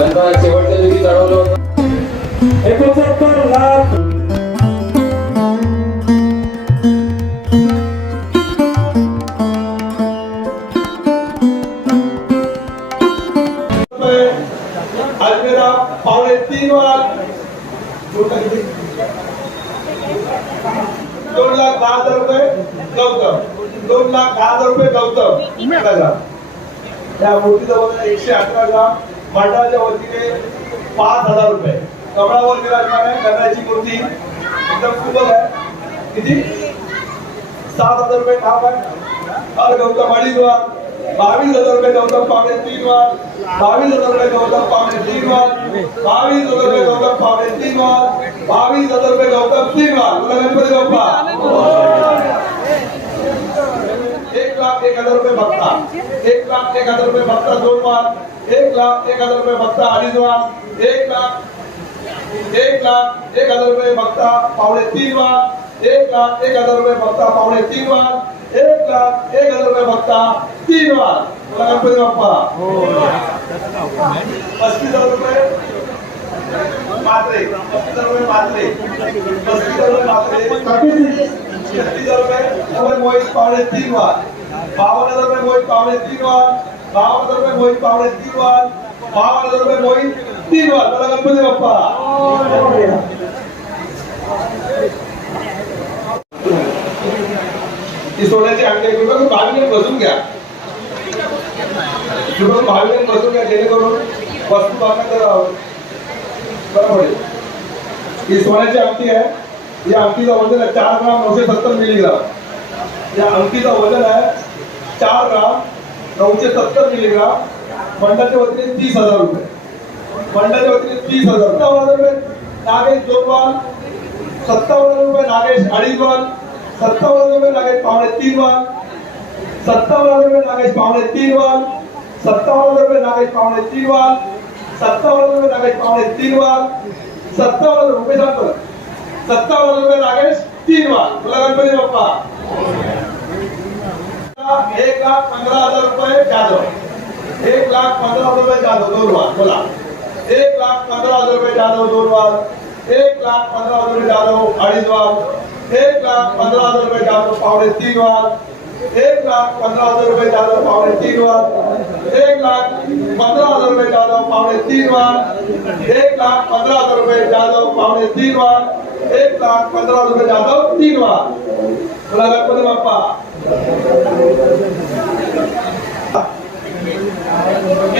गणपती शेवटच्या दिवशी चढवलं एकोणसत्तर लाख. रुपये अल्मेरा पावणे तीन वार दोन लाख दहा हजार रुपये गौतम. दोन लाख दहा हजार रुपये गौतम. या मूर्तीचं वजन एकशे अकरा ग्राम. मंडळाच्या वतीने पाच हजार रुपये. कमळावर विराजमान आहे गणाची मूर्ती एकदम खूपच आहे. किती? सात हजार रुपये ठाप आहे. और गौतम अडीच वार. बावीस हजार रुपये गौतम पावणे तीन वार. बावीस हजार रुपये गौतम पावणे तीन वार. बावीस हजार रुपये गौतम पावणे तीन वार. बावीस हजार रुपये गौतम तीन वार. गणपती बाप्पा. एक लाख एक हजार रुपये भत्ता. एक लाख एक हजार रुपये भत्ता दोन वार. एक लाख एक हजार रुपये भत्ता अडीच वार. एक लाख एक लाख एक हजार रुपये भत्ता पावणे तीन वार. एक लाख एक हजार रुपये भत्ता पावणे तीन वार. एक लाख एक हजार रुपये भत्ता तीन वार. बोला गणपती बाप्पा. पस्तीस हजार रुपये मात्रे पस्तीस हजार रुपये मात्रे पस्तीस हजार रुपये मात्रे छत्तीस हजार रुपये रुपये मोहित पावणे तीन वार बावन्न हजार रुपये मोहित पावणे तीन वार बावन्न हजार रुपये मोहित पावणे तीन वार बावन्न हजार रुपये मोहित तीन वार बोला गणपती बाप्पा सोन्याची अंगठी कृपया करून भाविक बसून घ्या कृपया भाविक बसून घ्या जेणेकरून वस्तू बांधण्यात ही सोन्याची अंगठी आहे या अंगठीचं वजन आहे चार ग्राम नऊशे सत्तर मिलीग्राम. या अंगठीचं वजन आहे चार ग्राम नऊशे सत्तर मिलीग्राम. मंडळाच्या वतीने तीस हजार रुपये. मंडळाच्या वतीने तीस हजार. सत्तावन्न हजार रुपये. नागेश दोन वाल सत्तावन्न रुपये नागेश अडीच वाल सत्तावन्न रुपये नागेश पावणे तीन वाल सत्तावन्न रुपये नागेश पावणे तीन वाल सत्तावन्न रुपये नागेश पावणे तीन वाल सत्तावन्न रुपये नागेश पावणे तीन वाल सत्तावन्न रुपये सांगतो. सत्तावन्न हजार रुपये नागेश तीन वाल बोला गणपती बाप्पा. एक लाख पंधरा हजार रुपये जाधव. एक लाख पंधरा हजार रुपये जाधव दोन वार बोला. एक लाख पंधरा हजार रुपये जाधव दोन वार एक लाख पंधरा हजार रुपये जाधव अडीच वार एक लाख पंधरा हजार रुपये जाधव पावणे तीन वार एक लाख पंधरा हजार रुपये जाधव पावणे तीन वार एक लाख पंधरा हजार रुपये जाधव पावणे तीन वार एक लाख पंधरा हजार रुपये जाधव पावणे तीन वार एक लाख पंधरा रुपये जाधव तीन वार बोला गणपती बाप्पा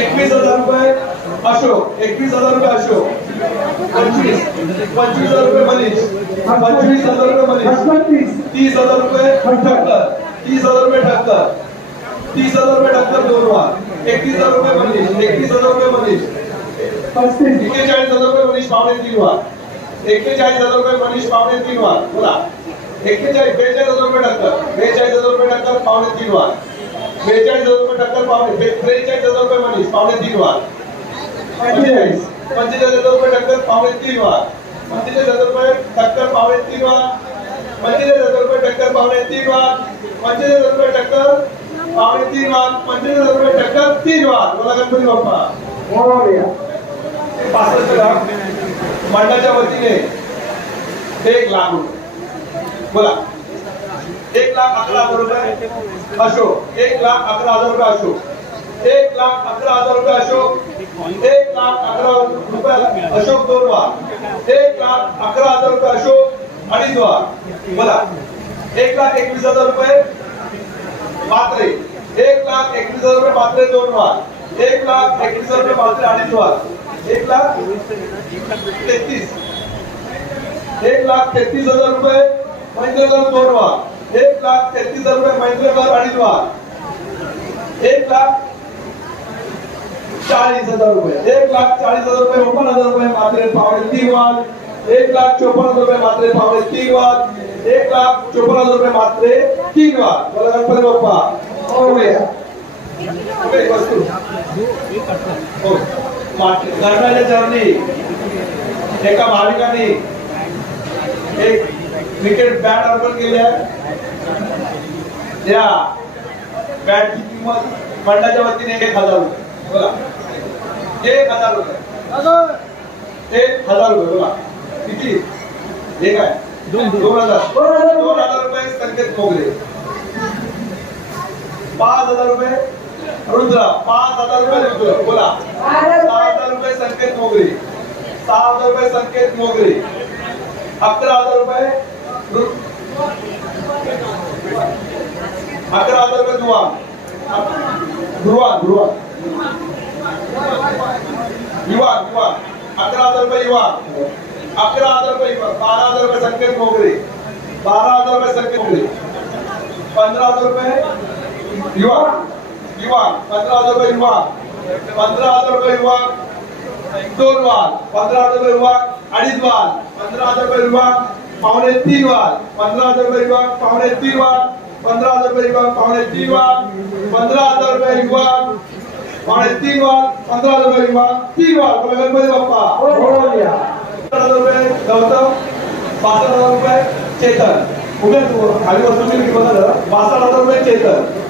एकवीस हजार रुपये अशोक एकवीस हजार रुपये अशोक पंचवीस पंचवीस हजार रुपये मनीष पंचवीस हजार रुपये मनीष तीस हजार रुपये ठक्कर तीस हजार रुपये ठक्कर तीस हजार रुपये ठक्कर दोन वार एकतीस हजार रुपये मनीष एकतीस हजार रुपये मनीष एक्केचाळीस हजार रुपये मनीष पावणे तीन वार एक्केचाळीस हजार रुपये मनीष पावणे तीन वार बोला एक्केचाळीस बेचाळीस हजार रुपये टक्कर बेचाळीस हजार रुपये टक्कर पावणे तीन वार बेचाळीस हजार रुपये टक्कर पावणे त्रेचाळीस हजार रुपये मनीष पावणे तीन वार पंचेचाळीस पंचेचाळीस हजार रुपये टक्कर पावणे तीन वार पंचेचाळीस हजार रुपये टक्कर पावणे तीन वार पंचेचाळीस हजार रुपये टक्कर पावणे तीन वार पंचेचाळीस हजार रुपये टक्कर पावणे तीन वार पंचेचाळीस हजार रुपये टक्कर तीन वार बोला गणपती बाप्पा पासष्ट लाख मंडळाच्या वतीने एक लाख रुपये. बोला. एक लाख अकरा हजार रुपये अशोक एक लाख अकरा हजार रुपये अशोक एक लाख अकरा हजार रुपये अशोक एक लाख अकरा रुपये अशोक दोन एक लाख अकरा हजार रुपये अशोक अडीच वार बोला. एक लाख एकवीस हजार रुपये पात्रे. एक लाख एकवीस हजार रुपये पात्रे दोन वार एक लाख एकवीस हजार रुपये पात्रे अडीच वार एक लाख तेहतीस. एक लाख तेहतीस हजार रुपये महिंद्रकर दोन वार एक लाख तेहतीस हजार रुपये महिंद्रकर अडीच वार एक लाख चाळीस हजार रुपये. एक लाख चाळीस हजार रुपये चोपन्न हजार रुपये मात्रे पावणे तीन वार एक लाख चोपन्न हजार रुपये मात्रे पावणे तीन वार एक लाख चोपन्न हजार रुपये मात्रे तीन वार बोला गणपती बाप्पा. हो भैया ओके, वस्तू. हो. चरणी एका भाविकाने एक क्रिकेट बॅट अर्पण केली आहे. या बॅटची किंमत मंडळाच्या वतीने एक हजार रुपये. बोला एक हजार रुपये. एक हजार रुपये बोला किती? हे काय? दोन हजार. दोन हजार. रुपये संकेत मोगरे पाच हजार रुपये रुद्र पाच हजार रुपये रुद्र बोला सहा हजार रुपये संकेत मोगरे सहा हजार रुपये संकेत मोगरे अकरा हजार रुपये अकरा हजार रुपये दुवा ध्रुवा ध्रुवा युवा युवा अकरा हजार रुपये युवा अकरा हजार रुपये युवा बारा हजार रुपये संकेत मोगरे बारा हजार रुपये संकेत मोगरे पंधरा हजार रुपये युवा युवान पंधरा हजार रुपये युवान पंधरा हजार रुपये युवान दोन वाल पंधरा हजार रुपये युवान अडीच वाल पंधरा हजार रुपये युवान पावणे तीन वाल पंधरा हजार रुपये युवान पावणे तीन वाल पंधरा हजार रुपये युवान पावणे तीन वाल पंधरा हजार रुपये युवान पावणे तीन वाल पंधरा हजार रुपये युवान तीन वाल गणपती बाप्पा सत्तर हजार रुपये गौतम बासष्ट हजार रुपये चेतन कुठे खाली वस्तू किती बघा जरा बासष्ट हजार रुपये चेतन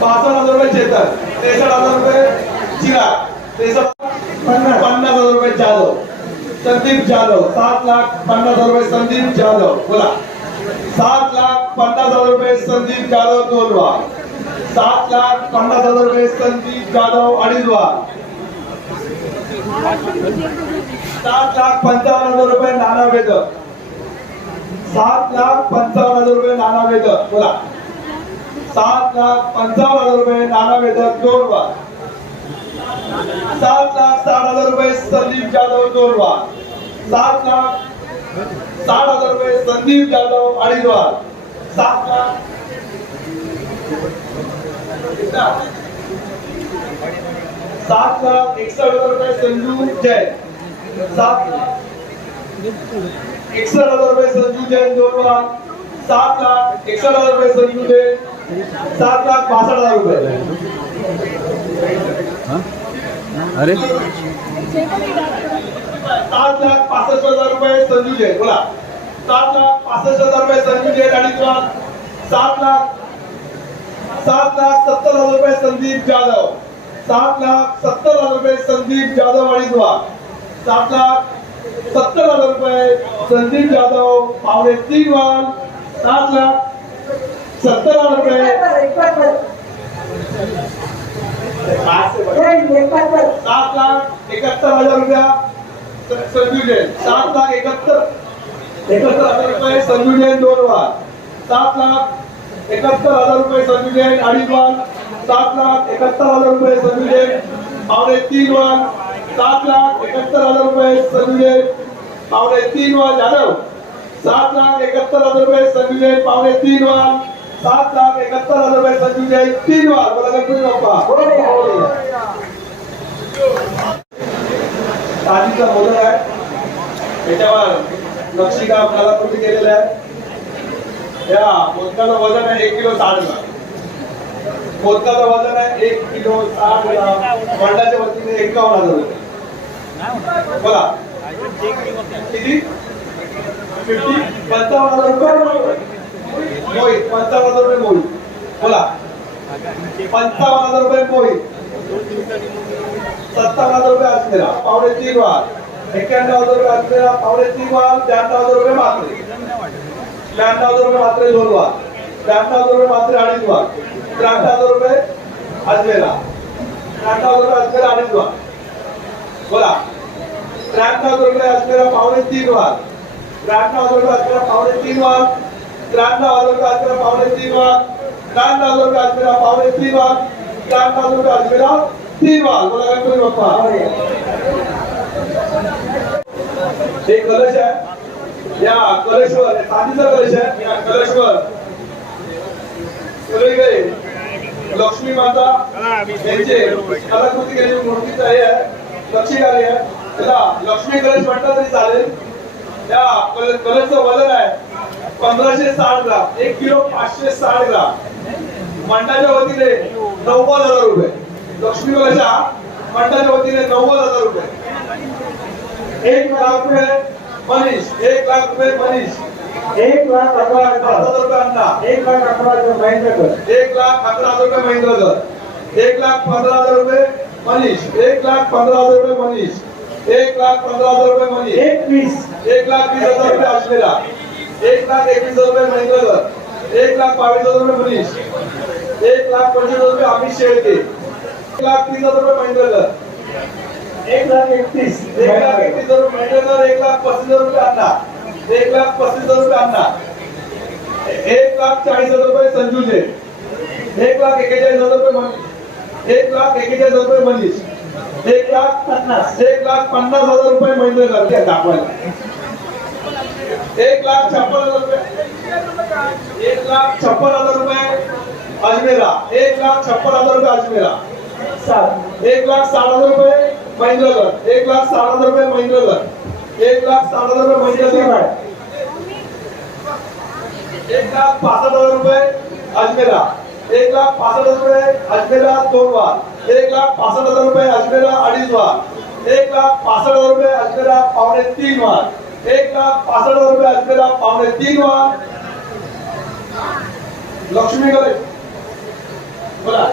बासष्ट हजार रुपये चेतन त्रेसष्ट हजार रुपये चिराग त्रेसष्ट पन्नास पन्नास हजार रुपये जाधव संदीप जाधव सात लाख पन्नास हजार रुपये संदीप जाधव बोला. सात लाख पन्नास हजार रुपये संदीप जाधव दोन वार सात लाख पन्नास हजार रुपये संदीप जाधव अडीच वार सात लाख पंचावन्न हजार रुपये नाना वेदक. सात लाख पंचावन्न हजार रुपये नाना वेदक बोला. सात लाख पंचावन्न हजार रुपये नाना वेदक दोन वार सात लाख साठ हजार रुपये संदीप जाधव दोन वार सात लाख साठ हजार रुपये संदीप जाधव अडीच वार सात लाख सात लाख एकसष्ट हजार रुपये संजू जैन. सात लाख एकसष्ट हजार रुपये संजू जैन दोन वार सात लाख एकसष्ट हजार रुपये संजू जैन सात लाख बासष्ट हजार रुपये. अरे? सात लाख पासष्ट हजार रुपये संजू जैन बोला. सात लाख पासष्ट हजार रुपये संजू जैन अडीच वार सात लाख सात लाख सत्तर हजार रुपये संदीप जाधव. सात लाख सत्तर हजार रुपये संदीप जाधव अडीच वार सात लाख सत्तर हजार रुपये संदीप जाधव पावणे तीन वार सात लाख सत्तर हजार रुपये सात लाख एकाहत्तर हजार रुपया. संजू जैन. सात लाख एकाहत्तर. एकाहत्तर हजार रुपये संजू जैन दोन वार सात लाख एकाहत्तर हजार रुपये संजू जैन अडीच वार सात लाख एकाहत्तर हजार रुपये संजू जैन. पावणे तीन वार सात लाख एकाहत्तर हजार रुपये संजू जैन. पावणे तीन वार जाधव. सात लाख एकाहत्तर हजार रुपये संजू जैन पावणे तीन वार. सात लाख एकाहत्तर हजार रुपये संजू जैन तीन वार. बोला गणपती बाप्पा. ताजीचा मोदक आहे. त्याच्यावर नक्षीकाम कलाकृती केलेल्या आहे. या मोदकाचं वजन आहे एक किलो साठ ग्राम. मोदकाचं वजन आहे एक किलो साठ ग्राम. मंडाच्या वतीने एकावन्न हजार रुपये. बोला. किती? फिफ्टी पंचावन्न हजार रुपये मोहित पंचावन्न हजार रुपये मोहित बोला पंचावन्न हजार रुपये मोहित सत्तावन्न हजार रुपये असलेला पावणे तीन वार एक्क्याण्णव हजार रुपये असलेला पावणे तीन वार त्र्याण्णव हजार रुपये मात्रे त्र्याण्णव हजार रुपये मात्रे दोन वार त्र्याण्णव हजार रुपये मात्रे अडीच वार त्र्याण्णव हजार रुपये असलेला त्र्याण्णव हजार रुपये असलेला अडीच वार बोला त्र्याण्णव हजार रुपये असलेला पावणे तीन वार त्र्याण्णव पावणे तीन पावणे तीन पावणे तीन तीन गणपती बाप्पा? कलश आहे. या कलशवर साधीचा कलश आहे. या कलशवर. सगळीकडे लक्ष्मी माता यांचे कलाकृती केलेली मूर्ती हे आहे. लक्षीकारी आहे. त्याला लक्ष्मी कलश म्हटलं तरी चालेल. या कल- कलशचं वजन आहे पंधराशे साठ ग्राम एक किलो पाचशे साठ ग्राम. मंडळाच्या वतीने नव्वद हजार रुपये. लक्ष्मी कलशा मंडळाच्या वतीने नव्वद हजार रुपये. एक लाख रुपये मनीष एक लाख रुपये मनीष. एक लाख अकरा हजार. रुपये अण्णा. एक लाख अकरा हजार महेंद्रकर एक लाख अकरा हजार रुपये महेंद्रकर एक लाख पंधरा हजार रुपये मनीष. एक लाख पंधरा हजार रुपये मनीष. एक लाख पंधरा हजार रुपये मनीष एक वीस एक लाख वीस हजार रुपये अश्वेरा एक लाख एकवीस हजार रुपये महेंद्रकर एक लाख बावीस हजार रुपये मनीष एक लाख पंचवीस हजार रुपये अमित शेळके एक लाख तीस हजार रुपये महेंद्रकर एक लाख एकतीस एक लाख एकतीस हजार रुपये महेंद्रकर एक लाख पस्तीस हजार रुपये अण्णा एक लाख पस्तीस हजार रुपये अण्णा एक लाख चाळीस हजार रुपये संजूचे एक लाख एकेचाळीस हजार रुपये एक लाख एकेचाळीस हजार रुपये मनीष एक लाख पन्नास एक लाख पन्नास हजार रुपये महेंद्रकर ते दाखवायला एक लाख छप्पन हजार रुपये एक लाख छप्पन हजार रुपये अजमेरा एक लाख छप्पन हजार रुपये अजमेरा सात एक लाख साठ हजार रुपये महेंद्रगड एक लाख साठ हजार रुपये महेंद्रगड एक लाख साठ हजार रुपये महेंद्रगड एक लाख पासष्ट हजार रुपये अजमेरा एक लाख पासष्ट हजार रुपये अजमेरा दोन वार एक लाख पासष्ट हजार रुपये अजमेरा अडीच वार एक लाख पासष्ट हजार रुपये अजमेरा पावणे तीन वार एक लाख पासष्ट हजार रुपये अजमेरा पावणे तीन वार लक्ष्मी गले बोला.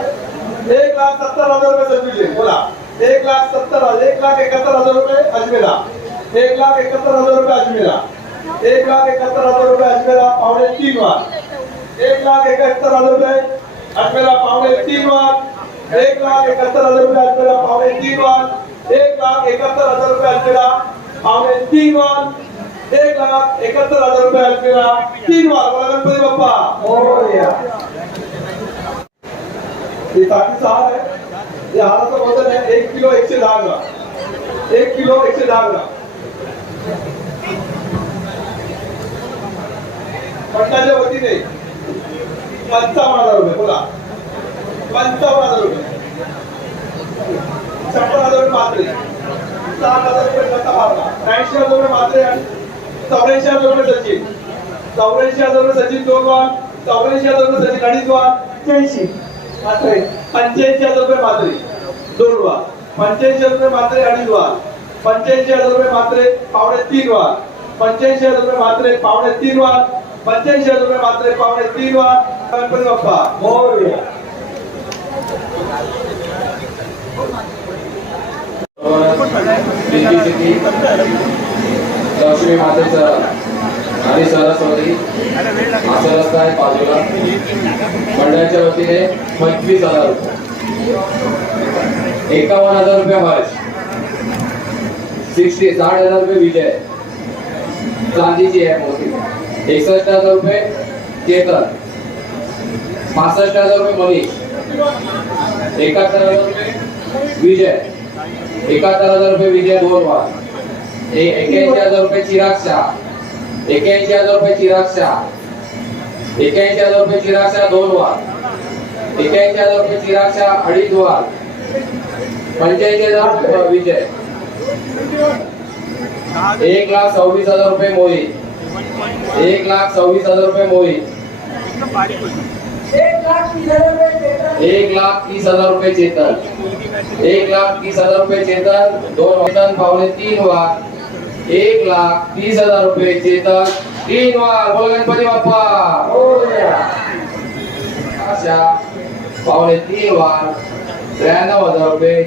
एक लाख सत्तर हजार रुपये संजूचे बोला. एक लाख सत्तर हजार एक लाख एकाहत्तर हजार रुपये अजमेरा एक लाख एकाहत्तर हजार रुपये अजमेरा एक लाख एकाहत्तर हजार रुपये अजमेरा पावणे तीन वार एक लाख एकाहत्तर हजार रुपये अजमेरा पावणे तीन वार एक लाख एकाहत्तर हजार रुपये अजमेरा पावणे तीन वार एक लाख एकाहत्तर हजार रुपये अजमेरा पावणे तीन वार एक लाख एकाहत्तर हजार रुपये अजमेरा तीन वार बोला गणपती बाप्पा मोरया हे ताकीचा हार आहे या हाराचं वजन आहे एक किलो एकशे दहा ग्राम एक किलो एकशे दहा ग्राम पटनाच्या वतीने पंचावन्न हजार रुपये बोला पंचावन्न हजार रुपये छप्पन हजार रुपये मात्रे सात हजार रुपये कथा मारला त्र्याऐंशी हजार रुपये मात्रे आणि चौऱ्याऐंशी हजार रुपये सचिन चौऱ्याऐंशी हजार रुपये सचिन दोन वार चौऱ्याऐंशी हजार रुपये सचिन अडीच वार एक्क्याऐंशी मात्रे पंच्याऐंशी हजार रुपये मात्रे दोन वार पंच्याऐंशी हजार रुपये मात्रे अडीच वार पंच्याऐंशी हजार रुपये मात्रे पावणे तीन वार पंच्याऐंशी हजार रुपये मात्रे पावणे तीन वार पंच्याऐंशी हजार रुपये मात्रे पावणे तीन वार गणपती बाप्पा मोरया लक्ष्मी मातेचं आणि सरस्वती असा रस्ता आहे बाजूला मंडळाच्या वतीने पंचवीस हजार रुपये एकावन्न हजार रुपये हर्ष सिक्स्टी साठ हजार रुपये विजय. चांदीची आहे मोठी. एकसष्ट हजार रुपये चेतन. पासष्ट हजार रुपये मनीष. एकाहत्तर हजार रुपये विजय एकाहत्तर हजार रुपये विजय दोन वार एक्क्याऐंशी हजार रुपये चिराग शाह एक्क्याऐंशी हजार रुपये चिराग शाह एक्क्याऐंशी हजार रुपये चिराग शाह दोन वार एक्क्याऐंशी हजार रुपये चिराग शाह अडीच वार पंच्याऐंशी हजार रुपये विजय. एक लाख सव्वीस हजार रुपये मोहित. एक लाख सव्वीस हजार रुपये मोहित. एक लाख तीस हजार रुपये चेतन. एक लाख तीस हजार रुपये चेतन. चेतन. दोन वेतन पावणे तीन वार एक लाख तीस हजार रुपये चेतन. तीन वार बोल गणपती बाप्पा. अशा पावणे तीन वार त्र्याण्णव हजार रुपये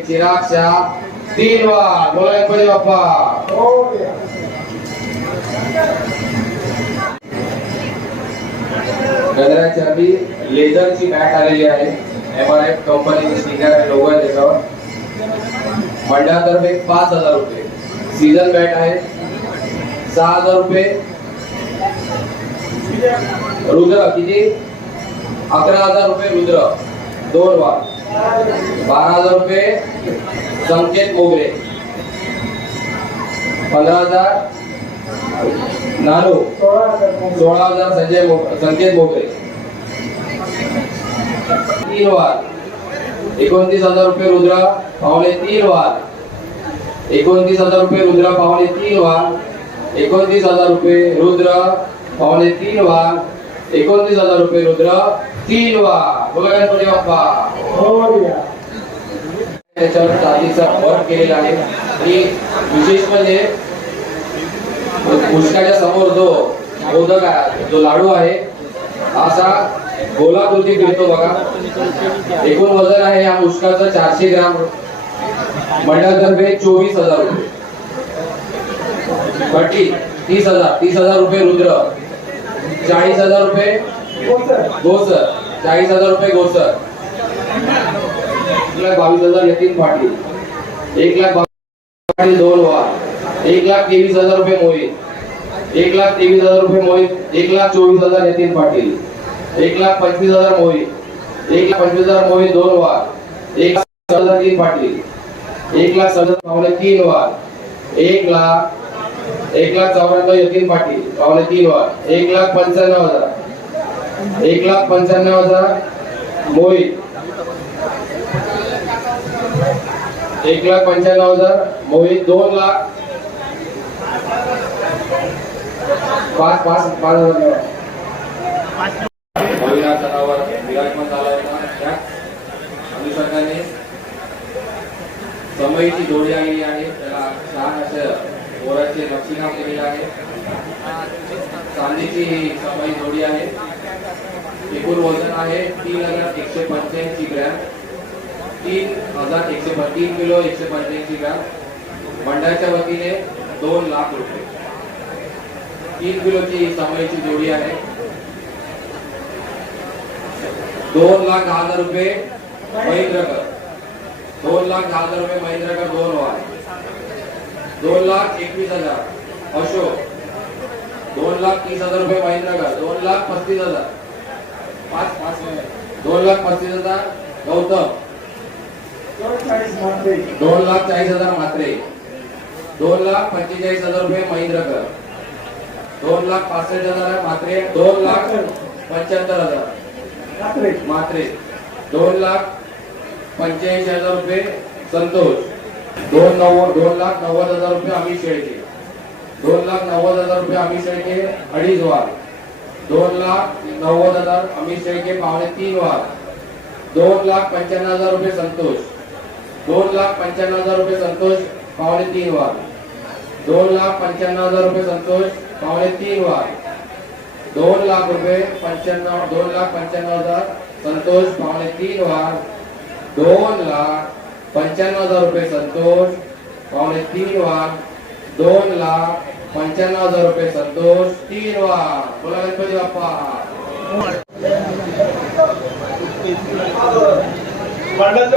शाह तीन वार बोल गणपती बाप्पा. मोरया गजराची आपली लेझरची बॅट आलेली आहे. एम आर एफ कंपनीची स्टिकर आहे लोगो आहे त्याच्यावर मंडळातर्फे पाच हजार रुपये. सीझन बॅट आहे. सहा हजार रुपये. रुद्र किती? अकरा हजार रुपये रुद्र. दोन वार बारा हजार रुपये संकेत मोगरे. पंधरा हजार. नानू सोळा हजार संजय संकेत मोगरे तीन वार. एकोणतीस हजार रुपये रुद्र पावले तीन वार. एकोणतीस हजार रुपये रुद्र पावले तीन वार. एकोणतीस हजार रुपये रुद्र पावले तीन वार. एकोणतीस हजार रुपये रुद्र तीन वार. बघा गणपती बाप्पा. त्याच्यावर चांदीचा वर्क केलेला आहे. आणि विशेष म्हणजे पुष्काच्या समोर जो मोदक जो लाडू आहे असा गोलाकृती फिरतो बघा. एकूण वजन आहे या मुष्काचं चारशे ग्राम. मंडळातर्फे चोवीस हजार रुपये. पट्टी तीस हजार तीस हजार रुपये रुद्र. चाळीस हजार रुपये गोसर चाळीस हजार रुपये गोसर. एक लाख बावीस हजार येतील पाटील एक लाख बावीस दोन वार एक लाख तेवीस हजार रुपये मोहित एक लाख तेवीस हजार रुपये मोहित एक लाख चोवीस हजार नितीन पाटील एक लाख पंचवीस हजार मोहित एक लाख पंचवीस हजार मोहित दोन वार एक लाख हजार तीन पाटील एक लाख सदर पावले तीन वार एक लाख एक लाख चौऱ्याण्णव यतीन पाटील पावले तीन वार एक लाख पंच्याण्णव हजार एक लाख पंच्याण्णव हजार मोहित एक लाख पंच्याण्णव हजार मोहित दोन लाख पाच पाच पाच हजार भोईला विराजमान झाला होता त्या अनुषंगाने समयीची जोडी आलेली आहे. त्याला छान असं मोराचे दक्षिणा केलेलं आहे. चांदीची ही समयी जोडी आहे. एकूण वजन आहे तीन हजार एकशे पंच्याऐंशी ग्रॅम. तीन हजार एकशे तीन किलो एकशे पंच्याऐंशी ग्रॅम. मंडळाच्या वतीने दोन लाख रुपये. तीन किलोची समईची जोडी आहे. दोन लाख दहा हजार रुपये महिंद्रकर दोन लाख दहा हजार रुपये महिंद्रकर दोन वार दोन लाख एकवीस हजार. अशोक. दोन लाख तीस हजार रुपये महिंद्रकर दोन लाख पस्तीस हजार. पाच पाच दोन लाख पस्तीस हजार गौतम. दोन लाख चाळीस हजार मात्रे. दोन लाख पंचेचाळीस हजार रुपये महिंद्रकर दोन लाख पासष्ट हजार मात्रे. दोन लाख पंच्याहत्तर हजार. मात्रे. दोन लाख पंच्याऐंशी हजार रुपये संतोष. दोन नव्वद दोन लाख नव्वद हजार रुपये अमित शेळके. दोन लाख नव्वद हजार रुपये अमित शेळके अडीच वार दोन लाख नव्वद हजार अमित शेळके पावणे तीन वार दोन लाख पंच्याण्णव हजार रुपये संतोष. दोन लाख पंच्याण्णव हजार रुपये संतोष पावणे तीन वार दोन लाख पंच्याण्णव हजार रुपये संतोष पावणे तीन वार दोन लाख रुपये पंच्याण्णव दोन लाख पंच्याण्णव हजार संतोष पावणे तीन वार दोन लाख पंच्याण्णव हजार रुपये संतोष पावणे तीन वार दोन लाख पंच्याण्णव हजार रुपये संतोष तीन वार बोला गणपती बाप्पा.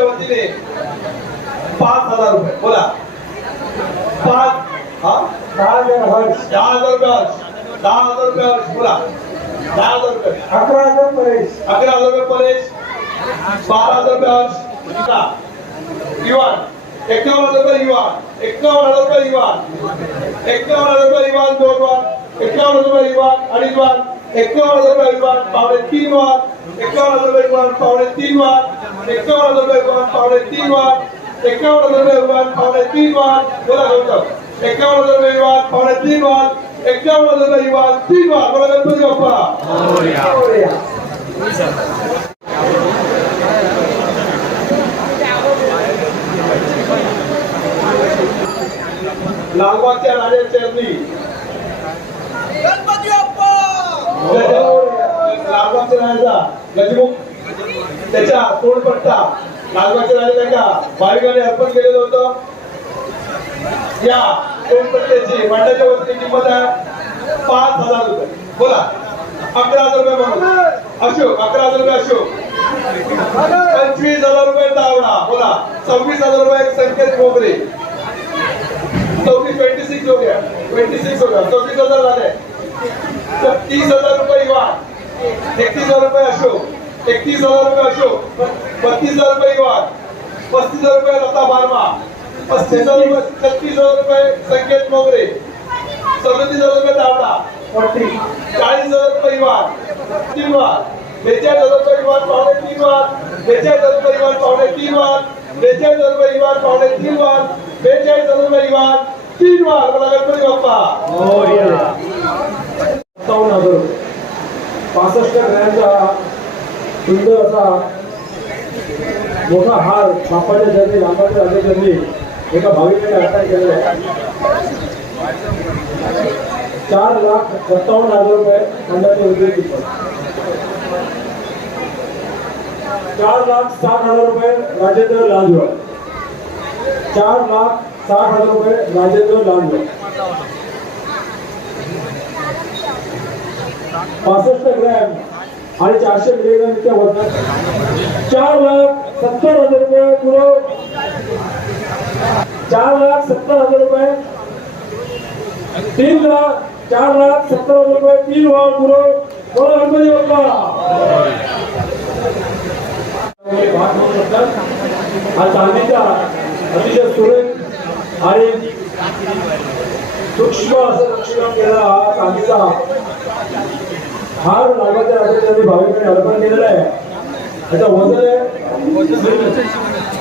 वतीने पाच हजार रुपये. बोला. पाच हा दहा हजार रुपये हर्ष दहा हजार रुपये हर्ष बोला दहा हजार रुपये अकरा हजार परेश अकरा हजार रुपये परेश बारा हजार रुपये हर्ष गीता. युवान एकावन्न हजार रुपये युवान एकावन्न हजार रुपये युवान एकावन्न हजार रुपये युवान दोन वार एकावन्न हजार रुपये युवान अडीच वार एकावन्न हजार रुपये युवान पावणे तीन वार एकावन्न हजार रुपये युवान पावणे तीन वार एकावन्न हजार युवान पावणे तीन वार एकावन्न हजार पावणे तीन वार बोला गणपती बाप्पा. लालबागच्या राजा चरणी लालबागच्या राजा गजमुख. त्याच्या तोंडपट्टा. लालबागच्या राजाला का भाविकांनी अर्पण केलेलं होतं. या तोंडपट्ट्याची मंडळाच्या वरती किंमत आहे पाच हजार रुपये. बोला. अकरा हजार रुपये म्हणून. अशोक अकरा हजार रुपये अशोक. पंचवीस हजार रुपये तावडा. बोला. सव्वीस हजार रुपये संकेत मोगरे. चौबीस ट्वेंटी सिक्स हो गया. ट्वेंटी सिक्स हो गया. चौबीस हजार झाले. तर तीस हजार रुपये युवान एकतीस हजार रुपये अशोक. एकतीस हजार रुपये अशोक. बत्तीस हजार रुपये युवान पस्तीस हजार रुपये लता बारमा. पस्तीस हजार रुपये छत्तीस हजार रुपये संकेत मोगरे. सदतीस हजार रुपये तावडा चाळीस हजार रुपये इमान तीन वार बेचाळीस हजार रुपये इमान पावणे तीन वार बेचाळीस हजार रुपये इमान पावणे तीन वार बेचाळीस हजार रुपये इमान पावणे तीन वार बेचाळीस हजार रुपये इमान तीन वार मला गणपती बाप्पा. सत्तावन्न हजार रुपये. पासष्ट ग्रहांचा सुंदर असा मोठा हार बापाच्या चरणी बापाच्या राजा एका भाविकाने अर्पण केलेला आहे चार लाख सत्तावन्न हज़ार रुपये खंडाचे किंमत चार लाख साठ हज़ार रुपये राजेंद्र लांजवड चार लाख साठ हज़ार रुपये राजेंद्र लांजवड पासष्ट ग्रॅम आणि चारशे मिलीग्रॅमच्या वजनात चार लाख सत्तर हज़ार रुपये किलो चार लाख सत्तर हजार रुपये. तीन लाख चार लाख सत्तर हजार रुपये तीन वाहन किलो बोला गणपती बाप्पा. हा चांदीचा अतिशय सुरेख आणि सूक्ष्म असं नक्षीकाम केलेला हा चांदीचा हार लागायच्या रात्री भाविकांनी अर्पण केलेला आहे. त्याचं वजन आहे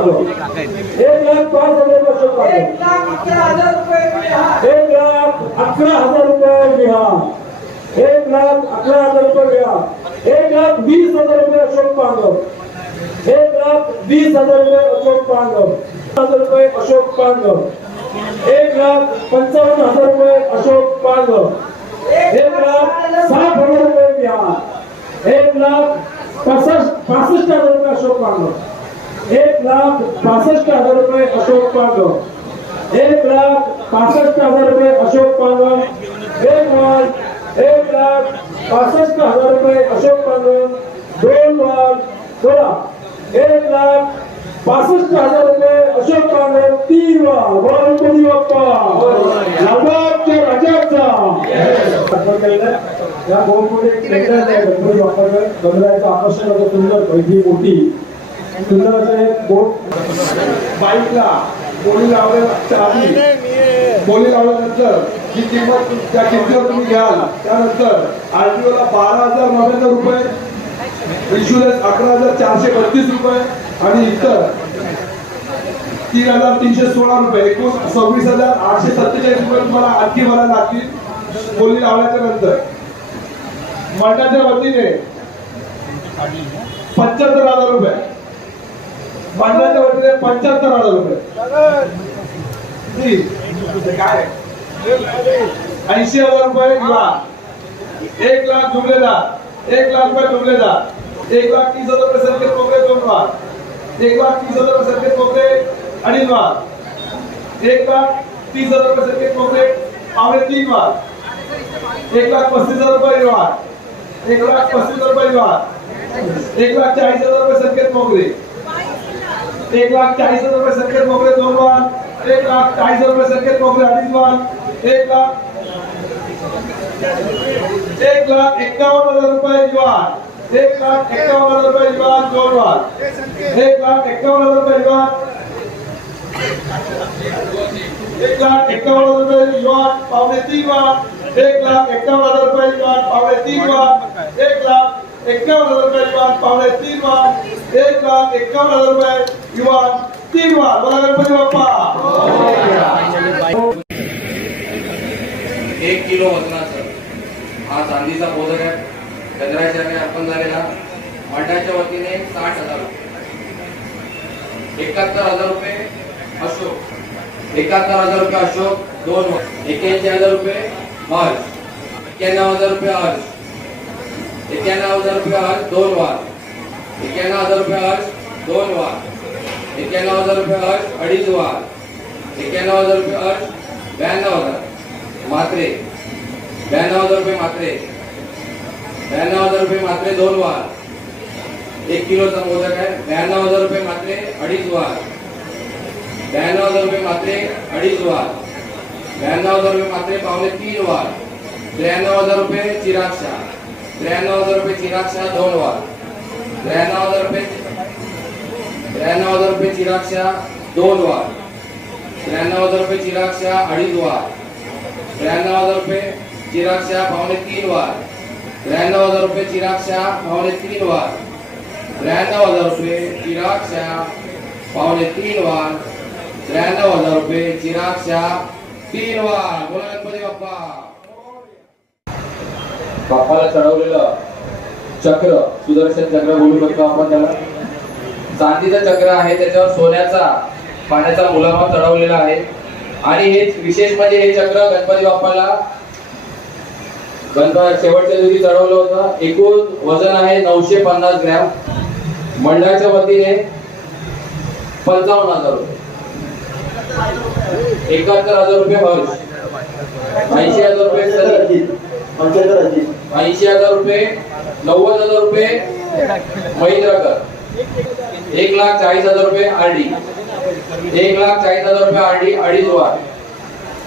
एक लाख पाच हजार पांडव एक लाख अकरा हजार रुपये बिहार एक लाख अकरा हजार रुपये बिहार एक लाख वीस हजार रुपये अशोक पांडव एक लाख वीस हजार रुपये अशोक पांडव हजार रुपये अशोक पांडव एक लाख पंचावन्न हजार रुपये अशोक पांडव एक लाख साठ हजार रुपये बिहार एक लाख पासष्ट पासष्ट हजार रुपये अशोक पांडव एक लाख पासष्ट हजार रुपये अशोक पांडव एक लाख पासष्ट हजार रुपये अशोक पांडव एक लाख एक लाख पासष्ट हजार रुपये अशोक पांडव दोन लाख बोला एक लाख पासष्ट हजार रुपये अशोक पांडव तीन लाख बोला गणपती बाप्पा लालबागच्या राजाचा अर्पण केलेलं आहे. या गोलमध्ये एक केंद्र आहे गणपती बाप्पाचं गणरायाचं आकर्षण होतं सुंदर पहिली मोठी सुंदर असं हे बोट बाईकला बोली लावल्याच्या आधी बोली लावल्यानंतर जी किंमत त्या किमतीवर तुम्ही घ्याल. त्यानंतर आरटीओला बारा हजार नव्याण्णव रुपये इन्शुरन्स अकरा हजार चारशे बत्तीस रुपये आणि इतर तीन हजार तीनशे सोळा रुपये. एकूण सव्वीस हजार आठशे सत्तेचाळीस रुपये तुम्हाला आणखी भरायला लागतील बोली लावल्याच्या नंतर. मंडळाच्या वतीने पंच्याहत्तर हजार रुपये. मंडळाच्या वतीने पंच्याहत्तर हजार रुपये काय? ऐंशी हजार रुपये एक लाख. जुमलेदार एक लाख रुपये जुमलेदार एक लाख तीस हजार रुपये संकेत कोकरे दोन वार एक लाख तीस हजार रुपये संकेत कोकरे अडीच वार एक लाख तीस हजार रुपये संकेत कोकरे पावणे तीन वार एक लाख पस्तीस हजार रुपये वार एक लाख पस्तीस हजार रुपये वार एक लाख चाळीस हजार रुपये संकेत कोकरे एक लाख चाळीस हजार रुपये संकेत मोकळे दोन वार एक लाख चाळीस हजार रुपये संकेत मोकळे अडीच वार एक लाख एक लाख एक्कावन्न हजार रुपये युवान एक लाख एक्कावन्न हजार रुपये युवान दोन वार एक लाख एक्कावन्न हजार रुपये युवान एक लाख एक्कावन्न हजार रुपये युवान पावणे तीन वार एक लाख एक्कावन्न हजार रुपये युवान पावणे तीन वार एक लाख एक्कावन्न हजार रुपये युवान पावणे तीन वार एक लाख एक्कावन्न हजार रुपये युवान तीन वार. बोला गणपती बाप्पा. एक किलो वजनाचं. हा चांदीचा बोधक आहे. गजराच्या अर्पण झालेला. मंडळाच्या वतीने साठ हजार रुपये. एकाहत्तर हजार रुपये अशोक. एकाहत्तर हजार रुपये अशोक दोन एक्क्याऐंशी हजार रुपये हर्ष. एक्क्याण्णव हजार रुपये हर्ष. एक्क्याण्णव हजार रुपये हर्ष दोन वार. एक्क्याण्णव हजार रुपये हर्ष दोन वार. एक्क्याण्णव हज़ार रुपये हर्ष अडीच वार एक्क्याण्णव हज़ार रुपये हर्ष ब्याण्णव हज़ार मात्रे ब्याण्णव हज़ार रुपये मात्रे ब्याण्णव हज़ार रुपये मात्रे दोन वार एक किलोचा मोदक आहे ब्याण्णव हज़ार रुपये मात्रे अडीच वार ब्याण्णव हज़ार रुपये मात्रे अडीच वार ब्याण्णव हज़ार रुपये मात्रे पावणे तीन वार त्र्याण्णव हज़ार रुपये चिराक्षा त्र्याण्णव हज़ार रुपये चिराक्षा दोन वार त्र्याण्णव हज़ार रुपये त्र्याण्णव हजार रुपये चिरागच्या दोन वार. त्र्याण्णव हजार रुपये चिरागच्या अडीच वार. त्र्याण्णव हजार रुपये चिरागच्या पावणे तीन वार. त्र्याण्णव हजार रुपये चिरागच्या पावणे तीन वार. त्र्याण्णव हजार रुपये चिरागच्या पावणे तीन वार. त्र्याण्णव हजार रुपये चिरागच्या तीन वार. बोला गणपती बाप्पा. बाप्पाला चढवलेलं चक्र सुदर्शन चक्र बोलू शकतो आपण त्याला? चांदीचं चक्र आहे त्याच्यावर सोन्याचा पाण्याचा मुलामा चढवलेला आहे. आणि हे विशेष म्हणजे हे चक्र गणपती बाप्पाला गणपती शेवटच्या दिवशी चढवलं होतं. एकूण वजन आहे नऊशे पन्नास ग्रॅम. मंडळाच्या वतीने पंचावन्न हजार रुपये. एकाहत्तर हजार रुपये हर्ष ऐंशी हजार रुपये ऐंशी हजार रुपये नव्वद हजार रुपये महिंद्रकर. एक लाख चाळीस हजार रुपये आरडी एक लाख चाळीस हजार रुपये आरडी अडीच वार.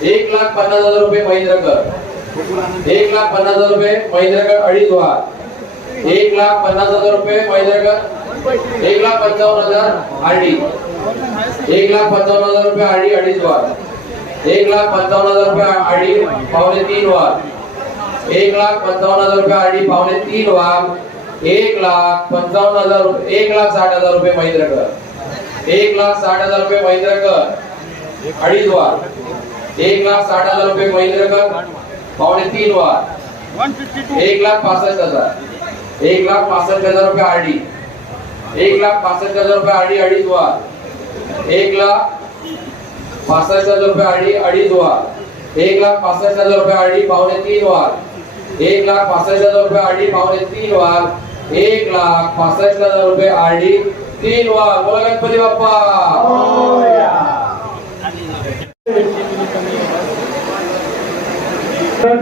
एक लाख पन्नास हजार रुपये महिंद्रकर एक लाख पन्नास हजार रुपये महिंद्रकर अडीच वार. एक लाख पन्नास हजार रुपये महिंद्रकर एक लाख पंचावन्न हजार आरडी एक लाख पंचावन्न हजार रुपये आरडी अडीच वार. एक लाख पंचावन्न हजार रुपये आरडी पावणे तीन वार. एक लाख पंचावन्न हजार रुपये आरडी पावणे तीन वार. एक लाख पंचावन्न हजार रुपये एक लाख साठ हजार रुपये महिंद्रकर एक लाख साठ हजार रुपये महिंद्रकर अडीच वार एक लाख साठ हजार रुपये महिंद्रकर पावणे तीन वार एक लाख पासष्ट हजार एक लाख पासष्ट हजार रुपये आरडी एक लाख पासष्ट हजार रुपये आरडी अडीच वार एक लाख पासष्ट हजार रुपये आरडी अडीच वार एक लाख पासष्ट हजार रुपये आरडी पावणे तीन वार एक लाख पासष्ट हजार रुपये आरडी पावणे तीन वार एक लाख पासष्ट हजार रुपये आरडी तीन वार बोला गणपती बाप्पा.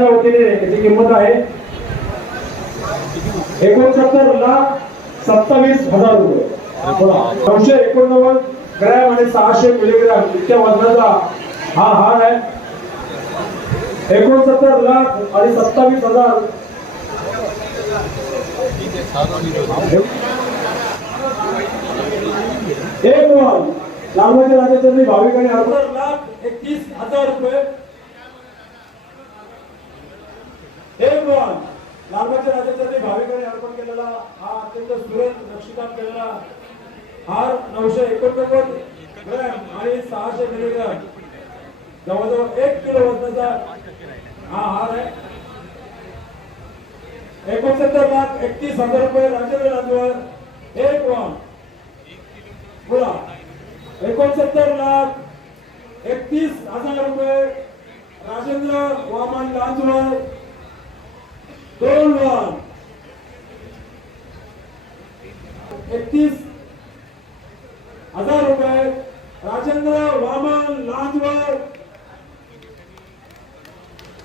वतीने किंमत आहे एकोणसत्तर लाख सत्तावीस हजार रुपये. नऊशे एकोणनव्वद ग्रॅम आणि सहाशे मिलीग्रॅम इतक्या वजनाचा हा हार आहे. एकोणसत्तर लाख आणि सत्तावीस हजार एक वन राजाचरणी भाविक आणि लाख एकतीस हजार रुपये एक वन लालबागच्या राजाचरणी भाविकांनी अर्पण केलेला हा अत्यंत सुरेख नक्षीकाम केलेला हार नऊशे एकोणनव्वद ग्रॅम आणि सहाशे मिलीग्रॅम जवळजवळ एक किलो वजनाचा हा हार आहे. एकोणसत्तर लाख एकतीस हजार रुपये राजेंद्र राजवळ. एक वन बोला. एकोणसत्तर लाख एकतीस हजार रुपये राजेंद्र वामन लांजवळ. दोन वन एकतीस हजार रुपये राजेंद्र वामन लांजवर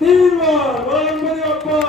तीन वर बाप्पा